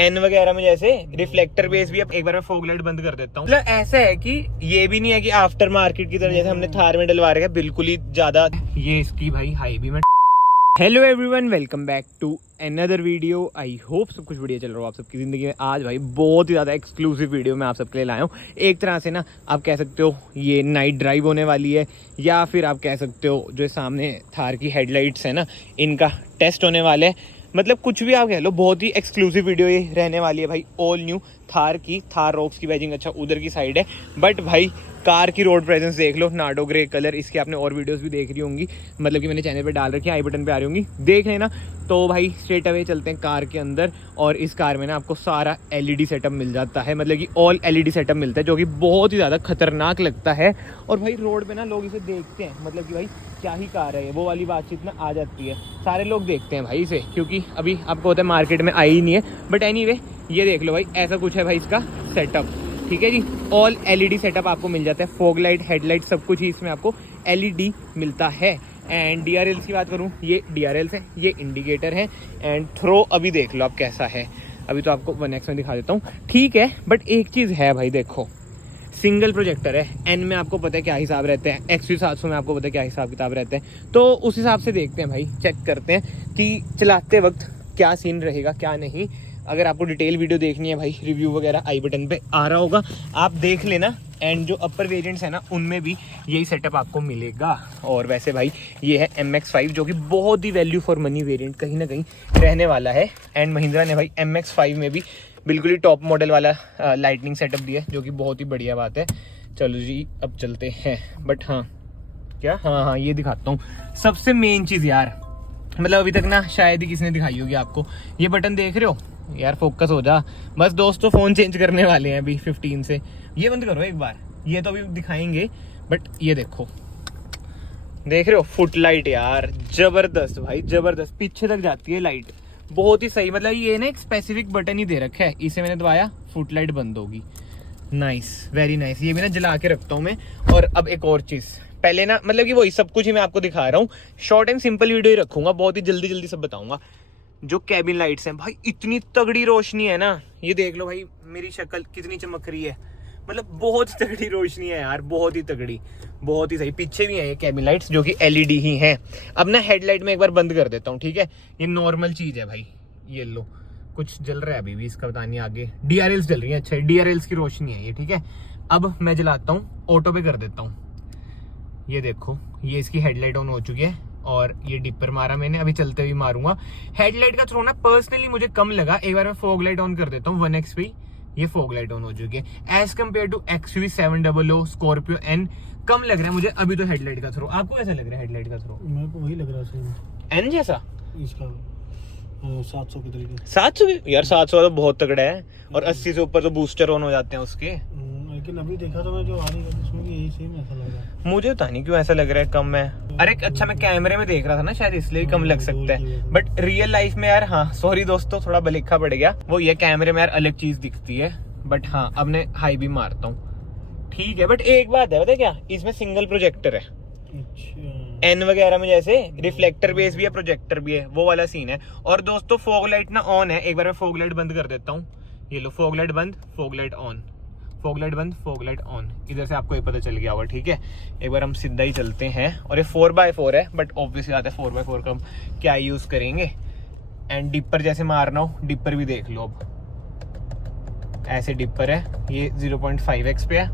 N वगैरह में जैसे रिफ्लेक्टर बेस भी एक बार मैं फॉग लाइट बंद कर देता हूँ। मतलब ऐसा है कि ये भी नहीं है कि आफ्टर मार्केट की तरह जैसे हमने थार में डलवा रखा है, बिल्कुल ही ज्यादा। ये इसकी भाई हाई भी में। Hello everyone, welcome back to another video. I hope सब कुछ बढ़िया चल रहा हो आप सबकी ज़िंदगी में। आज भाई बहुत ही ज़्यादा एक्सक्लूसिव वीडियो मैं आप सबके लिए लाया हूँ। एक तरह से ना आप कह सकते हो ये नाइट ड्राइव होने वाली है, या फिर आप कह सकते हो जो सामने थार की हेडलाइट्स है ना, इनका टेस्ट होने वाले है। मतलब कुछ भी आप कह लो, बहुत ही एक्सक्लूसिव वीडियो ये रहने वाली है भाई। ऑल न्यू थार की, थार रॉक्स की बैजिंग अच्छा उधर की साइड है, बट भाई कार की रोड प्रेजेंस देख लो, नार्डो ग्रे कलर। इसके आपने और वीडियोस भी देख रही होंगी, मतलब कि मैंने चैनल पे डाल रखी है, आई बटन पे आ रही होंगी, देख लेना। तो भाई स्ट्रेट अवे चलते हैं कार के अंदर, और इस कार में ना आपको सारा एलईडी सेटअप मिल जाता है, मतलब कि ऑल एलईडी सेटअप मिलता है, जो कि बहुत ही ज़्यादा खतरनाक लगता है। और भाई रोड पे ना लोग इसे देखते हैं, मतलब कि भाई क्या ही कार है ये, वो वाली बातचीत ना आ जाती है। सारे लोग देखते हैं भाई इसे, क्योंकि अभी आपको होता है मार्केट में आई ही नहीं है। बट एनीवे ये देख लो भाई, ऐसा कुछ है भाई इसका सेटअप, ठीक है जी। ऑल एलईडी सेटअप आपको मिल जाता है, फॉग लाइट, हेडलाइट, सब कुछ ही इसमें आपको एलईडी मिलता है। एंड डीआरएल्स की बात करूँ, ये डीआरएल्स है, ये इंडिकेटर है। एंड थ्रो अभी देख लो आप कैसा है, अभी तो आपको 1x में दिखा देता हूँ, ठीक है। बट एक चीज़ है भाई, देखो सिंगल प्रोजेक्टर है। एन में आपको पता है क्या हिसाब रहते हैं, XV700 में आपको पता है क्या हिसाब किताब रहते हैं। तो उस हिसाब से देखते हैं भाई, चेक करते हैं कि चलाते वक्त क्या सीन रहेगा क्या नहीं। अगर आपको डिटेल वीडियो देखनी है भाई, रिव्यू वगैरह आई बटन पे आ रहा होगा, आप देख लेना। एंड जो अपर वेरिएंट्स है ना, उनमें भी यही सेटअप आपको मिलेगा। और वैसे भाई ये है MX5, जो कि बहुत ही वैल्यू फॉर मनी वेरिएंट कहीं ना कहीं रहने वाला है। एंड महिंद्रा ने भाई MX5 में भी बिल्कुल ही टॉप मॉडल वाला लाइटनिंग सेटअप दिया है, जो कि बहुत ही बढ़िया बात है। चलो जी अब चलते हैं। बट हाँ क्या, हाँ ये दिखाता हूँ सबसे मेन चीज़ यार, मतलब अभी तक ना शायद ही किसी ने दिखाई होगी आपको। ये बटन देख रहे हो यार, फोकस हो जा बस दोस्तों, फ़ोन चेंज करने वाले हैं अभी 15 से। ये बंद करो एक बार, ये तो अभी दिखाएंगे। बट ये देखो, देख रहे हो फुट लाइट यार, जबरदस्त भाई जबरदस्त, पीछे तक जाती है लाइट, बहुत ही सही। मतलब ये ना एक स्पेसिफिक बटन ही दे रखा है, इसे मैंने दबाया फुट लाइट बंद होगी। Nice, very nice. ये भी ना जला के रखता हूँ मैं। और अब एक और चीज़, पहले ना मतलब कि वही सब कुछ ही मैं आपको दिखा रहा हूँ, शॉर्ट एंड सिंपल वीडियो ही रखूंगा, बहुत ही जल्दी जल्दी सब बताऊंगा। जो कैबिन लाइट्स हैं भाई, इतनी तगड़ी रोशनी है ना, ये देख लो भाई मेरी शक्ल कितनी चमक रही है, मतलब बहुत तगड़ी रोशनी है यार, बहुत ही तगड़ी, बहुत ही सही। पीछे भी है ये कैबिन लाइट्स, जो कि एलईडी ही हैं। अब ना हेडलाइट में एक बार बंद कर देता हूँ, ठीक है। ये नॉर्मल चीज़ है भाई, ये लो कुछ जल रहा है अभी भी, इसका पता नहीं आगे। डीआरएल्स जल रही है, अच्छा डीआरएल्स की रोशनी है ये, ठीक है। अब मैं जलाता हूँ, ऑटो पे कर देता हूँ। ये देखो, ये इसकी हेडलाइट ऑन हो चुकी है, और ये डिपर मारा मैंने, अभी चलते हुए मारूंगा। हेडलाइट का थ्रो ना पर्सनली मुझे कम लगा। एक बार मैं फॉग लाइट ऑन कर देता हूँ 1x पे, ये फॉग लाइट ऑन हो चुकी है। As compared to XUV700 Scorpio N कम लग रहा है मुझे अभी तो हेडलाइट का थ्रो। आपको कैसा लग रहा है हेडलाइट का थ्रो? मेरे को वही लग रहा है एन जैसा, इसका 700 के तरीके। 700 यार, 700 तो बहुत तगड़ा है, और 80 से ऊपर तो बूस्टर ऑन हो जाते हैं उसके। लेकिन अभी देखा तो मैं जो आ रही है उसमें भी यही सेम ऐसा लग रहा है। मुझे पता नहीं क्यों ऐसा लग रहा है कम है। अरे अच्छा, मैं कैमरे में देख रहा था ना, शायद इसलिए कम लग सकता है। बट रियल लाइफ में यार, हाँ सॉरी दोस्तों, थोड़ा भलेखा पड़ गया। वो ये कैमरे में यार अलग चीज दिखती है। बट हाँ, अब मैं हाई भी मारता हूँ, ठीक है। बट एक बात है, पता है क्या, इसमें सिंगल प्रोजेक्टर है। अच्छा, एन वगैरह में जैसे रिफ्लेक्टर बेस भी है, प्रोजेक्टर भी है, वो वाला सीन है। और दोस्तों फॉग लाइट ना ऑन है, एक बार मैं फॉग लाइट बंद कर देता हूँ। ये लो, फॉग लाइट बंद, fog light on, fog light बंद, फॉग लाइट ऑन। इधर से आपको ये पता चल गया होगा, ठीक है। एक बार हम सीधा ही चलते हैं। और ये 4x4 है, बट ऑब्वियसली आता है 4x4 का हम क्या यूज करेंगे। एंड डिपर जैसे मारना हो, डिपर भी देख लो, अब ऐसे डिपर है। ये 0.5x पे है,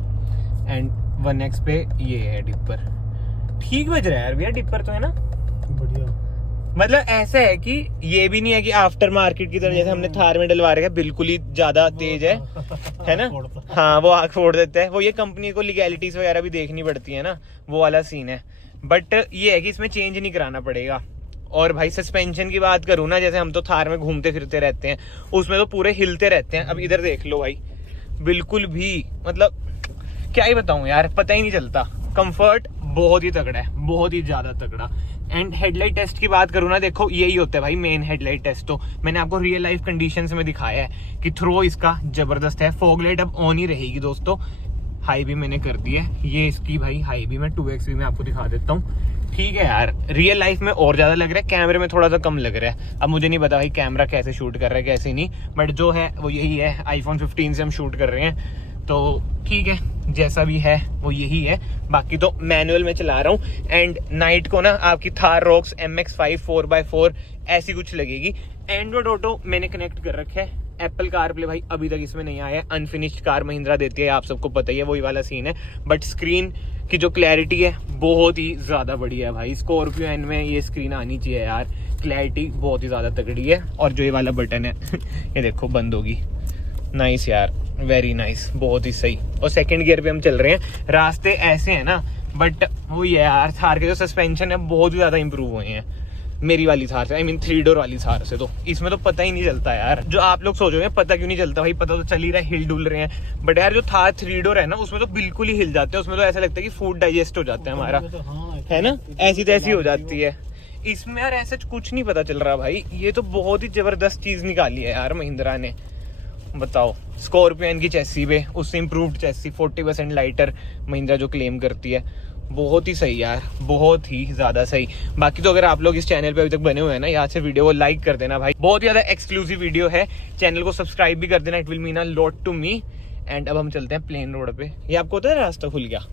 एंड 1x पे ये है डिपर। ठीक बज रहा है यार भैया डिपर तो, है ना, बढ़िया। मतलब ऐसा है कि ये भी नहीं है कि आफ्टर मार्केट की तरह जैसे हमने थार में डलवा रखा है, बिल्कुल ही ज्यादा तेज है ना। हाँ, वो आग फोड़ देता है। वो ये कंपनी को लीगैलिटीज वगैरह भी देखनी पड़ती है ना, वो वाला सीन है। बट ये है कि इसमें चेंज नहीं कराना पड़ेगा। और भाई सस्पेंशन की बात करूँ ना, जैसे हम तो थार में घूमते फिरते रहते हैं, उसमें तो पूरे हिलते रहते हैं। अब इधर देख लो भाई, बिल्कुल भी मतलब क्या ही बताऊं यार, पता ही नहीं चलता। कंफर्ट बहुत ही तगड़ा है, बहुत ही ज्यादा तगड़ा। एंड हेडलाइट टेस्ट की बात करूँ ना, देखो यही होता है भाई मेन हेडलाइट टेस्ट। तो मैंने आपको रियल लाइफ कंडीशंस में दिखाया है कि थ्रो इसका जबरदस्त है। फॉग लाइट अब ऑन ही रहेगी दोस्तों। हाई भी मैंने कर दी है, ये इसकी भाई हाई भी मैं 2x भी मैं आपको दिखा देता हूँ। ठीक है यार, रियल लाइफ में और ज्यादा लग रहा है, कैमरे में थोड़ा सा कम लग रहा है। अब मुझे नहीं पता भाई कैमरा कैसे शूट कर रहा है कैसे नहीं, बट जो है वो यही है, आईफोन 15 से हम शूट कर रहे हैं, तो ठीक है, जैसा भी है वो यही है। बाकी तो मैनुअल में चला रहा हूँ, एंड नाइट को ना आपकी थार रॉक्स MX-5 4x4 ऐसी कुछ लगेगी। एंड्रॉइड ऑटो मैंने कनेक्ट कर रखा है, एप्पल कारप्ले भाई अभी तक इसमें नहीं आया है, अनफिनिश्ड कार महिंद्रा देती है, आप सबको पता ही है, वही वाला सीन है। बट स्क्रीन की जो क्लैरिटी है बहुत ही ज्यादा बढ़िया है भाई, स्कॉर्पियो एन में ये स्क्रीन आनी चाहिए यार, क्लैरिटी बहुत ही ज्यादा तगड़ी है। और जो ये वाला बटन है ये देखो बंद होगी, नाइस यार, वेरी नाइस, बहुत ही सही। और सेकंड गियर पे हम चल रहे हैं, रास्ते ऐसे हैं ना, बट वो ये यार थार के जो सस्पेंशन है बहुत ही ज्यादा इंप्रूव हुए हैं मेरी वाली थार से, आई मीन 3 डोर वाली थार से। तो इसमें तो पता ही नहीं चलता यार, जो आप लोग सोचोगे पता क्यों नहीं चलता भाई, पता तो चल ही रहा है, हिल डुल रहे हैं, बट यार जो थार 3 डोर है ना उसमें तो बिल्कुल ही हिल जाते हैं, उसमें तो ऐसा लगता है कि फूड डाइजेस्ट हो जाता है हमारा, है ना, ऐसी तैसी हो जाती है। इसमें यार ऐसा कुछ नहीं पता चल रहा भाई, ये तो बहुत ही जबरदस्त चीज निकाली है यार महिंद्रा ने। बताओ, स्कॉर्पियन की चेसी पे उससे इम्प्रूव्ड चेसी, 40% लाइटर महिंद्रा जो क्लेम करती है, बहुत ही सही यार, बहुत ही ज्यादा सही। बाकी तो अगर आप लोग इस चैनल पे अभी तक बने हुए हैं ना, यहाँ से वीडियो को लाइक कर देना भाई, बहुत ज्यादा एक्सक्लूसिव वीडियो है, चैनल को सब्सक्राइब भी कर देना, it will mean a lot to me. And अब हम चलते हैं प्लेन रोड पे। ये आपको होता है रास्ता खुल गया?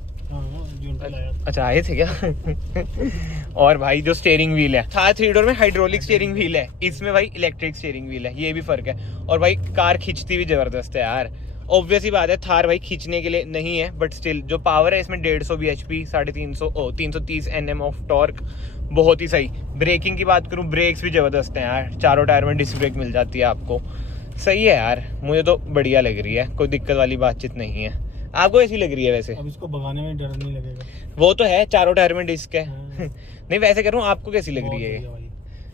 अच्छा आए थे क्या? और भाई जो स्टीयरिंग व्हील है, थार 3 डोर में हाइड्रोलिक स्टीयरिंग व्हील है, इसमें भाई इलेक्ट्रिक स्टीयरिंग व्हील है, ये भी फर्क है। और भाई कार खींचती भी जबरदस्त है यार, ऑब्वियस ही बात है, थार भाई खींचने के लिए नहीं है, बट स्टिल जो पावर है इसमें 150 bhp, 330 Nm ऑफ टॉर्क, बहुत ही सही। ब्रेकिंग की बात करूं, ब्रेक्स भी जबरदस्त हैं यार, चारों टायर में डिस्क ब्रेक मिल जाती है आपको, सही है यार, मुझे तो बढ़िया लग रही है, कोई दिक्कत वाली बातचीत नहीं है। आपको ऐसी लग रही है वैसे? अब इसको भगाने में डर नहीं लगेगा, वो तो है, चारों टायर में डिस्क है। नहीं वैसे कह रहा हूँ, आपको कैसी लग रही है ये?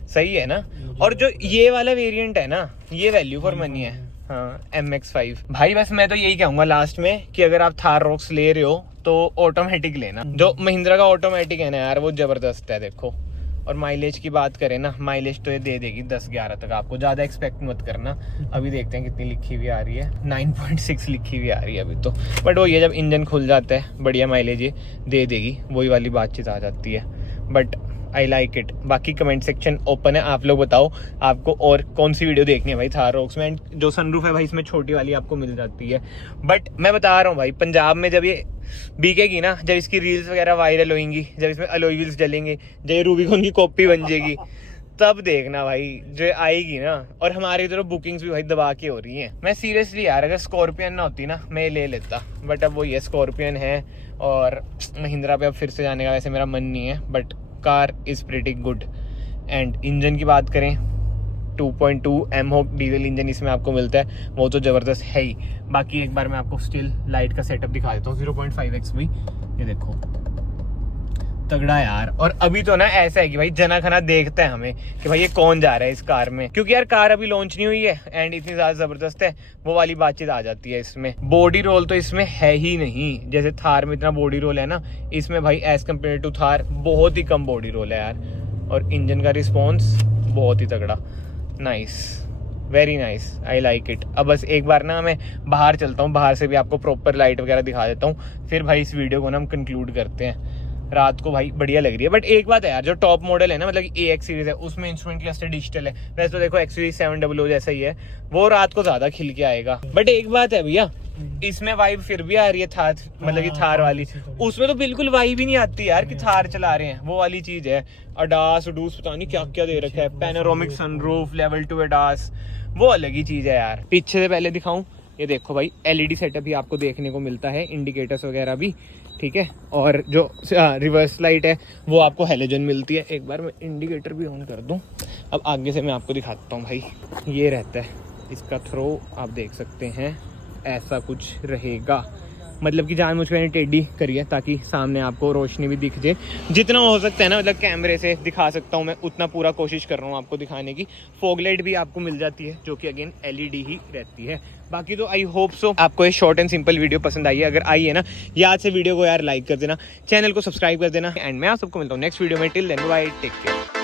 सही है ना? और जो ये वाला वेरिएंट है ना, ये वैल्यू फॉर मनी है। हाँ, MX-5 भाई, बस मैं तो यही कहूंगा लास्ट में कि अगर आप थार रॉक्स ले रहे हो तो ऑटोमेटिक लेना, जो महिंद्रा का ऑटोमेटिक है ना यार, वो जबरदस्त है देखो। और माइलेज की बात करें ना, माइलेज तो ये दे देगी 10-11 तक, आपको ज्यादा एक्सपेक्ट मत करना। अभी देखते हैं कितनी लिखी हुई आ रही है, 9.6 लिखी हुई आ रही है अभी तो, बट वो ये जब इंजन खुल जाता है बढ़िया माइलेज ये दे देगी, वही वाली बातचीत आ जाती है। But I like it. बाकी कमेंट सेक्शन ओपन है, आप लोग बताओ आपको और कौन सी वीडियो देखनी है भाई थार रॉक्स में। जो सनरूफ है भाई इसमें छोटी वाली आपको मिल जाती है, बट मैं बता रहा हूँ भाई, पंजाब में जब ये बिकेगी ना, जब इसकी रील्स वगैरह वायरल होंगी, जब इसमें अलॉय व्हील्स जलेंगे, जब ये रूबिकॉन की कॉपी बन जाएगी, तब देखना भाई जो आएगी ना। और हमारी तरफ बुकिंग्स भी भाई दबा के हो रही हैं। मैं सीरियसली यार, अगर स्कॉर्पियन ना होती ना मैं ले लेता, बट अब वो ये स्कॉर्पियन है, और महिंद्रा पे अब फिर से जाने का वैसे मेरा मन नहीं है, but car is pretty good. And engine की बात करें, 2.2 एमहोक डीजल इंजन इसमें आपको मिलता है, वो तो जबरदस्त है ही। बाकी एक बार मैं आपको स्टिल लाइट का सेटअप दिखा देता हूँ, 0.5x भी, ये देखो तगड़ा यार। और अभी तो ना ऐसा है कि भाई जना खना देखता है हमें कि भाई ये कौन जा रहा है इस कार में, क्योंकि यार कार अभी लॉन्च नहीं हुई है एंड इतनी ज्यादा जबरदस्त है, वो वाली बातचीत आ जाती है इसमें। बॉडी रोल तो इसमें है ही नहीं, जैसे थार में इतना बॉडी रोल है ना, इसमें भाई एज कम्पेयर टू थार बहुत ही कम बॉडी रोल है यार। और इंजन का रिस्पॉन्स बहुत ही तगड़ा, nice, very nice, I like it. अब बस एक बार ना मैं बाहर चलता हूँ, बाहर से भी आपको प्रॉपर लाइट वगैरह दिखा देता हूँ, फिर भाई इस वीडियो को ना हम कंक्लूड करते हैं। रात को भाई बढ़िया लग रही है, बट एक बात है यार, जो टॉप मॉडल है ना, मतलब AX सीरीज है, उसमें इंस्ट्रूमेंट क्लस्टर डिजिटल है। वैसे तो देखो XUV 700 जैसा ही है, वो रात को ज्यादा खिल के आएगा। बट एक बात है भैया, इसमें वाइब फिर भी आ रही है थार, मतलब कि थार वाली, उसमें तो बिल्कुल वाइब ही नहीं आती यार कि थार चला रहे हैं, वो वाली चीज है। अडास उडूस पता नहीं क्या क्या दे रखा है, पैनोरामिक सनरूफ, लेवल 2 अडास, वो अलग ही चीज है यार। पीछे से पहले दिखाऊं, ये देखो भाई LED सेटअप भी आपको देखने को मिलता है, इंडिकेटर्स वगैरह भी, ठीक है। और जो रिवर्स लाइट है वो आपको हेलोजन मिलती है। एक बार मैं इंडिकेटर भी ऑन कर दूं, अब आगे से मैं आपको दिखाता हूँ भाई, ये रहता है इसका थ्रो, आप देख सकते हैं ऐसा कुछ रहेगा, मतलब कि जानबूझ के मैंने टेढ़ी करी है ताकि सामने आपको रोशनी भी दिख जाए, जितना हो सकता है ना, मतलब कैमरे से दिखा सकता हूँ मैं उतना पूरा कोशिश कर रहा हूँ आपको दिखाने की। फॉग लाइट भी आपको मिल जाती है, जो कि अगेन LED ही रहती है। बाकी तो आई होप सो आपको ये शॉर्ट एंड सिंपल वीडियो पसंद आई है। अगर आई है ना, याद से वीडियो को यार लाइक कर देना, चैनल को सब्सक्राइब कर देना, एंड मैं आप सबको मिलता हूँ नेक्स्ट वीडियो में। Till then bye, take care.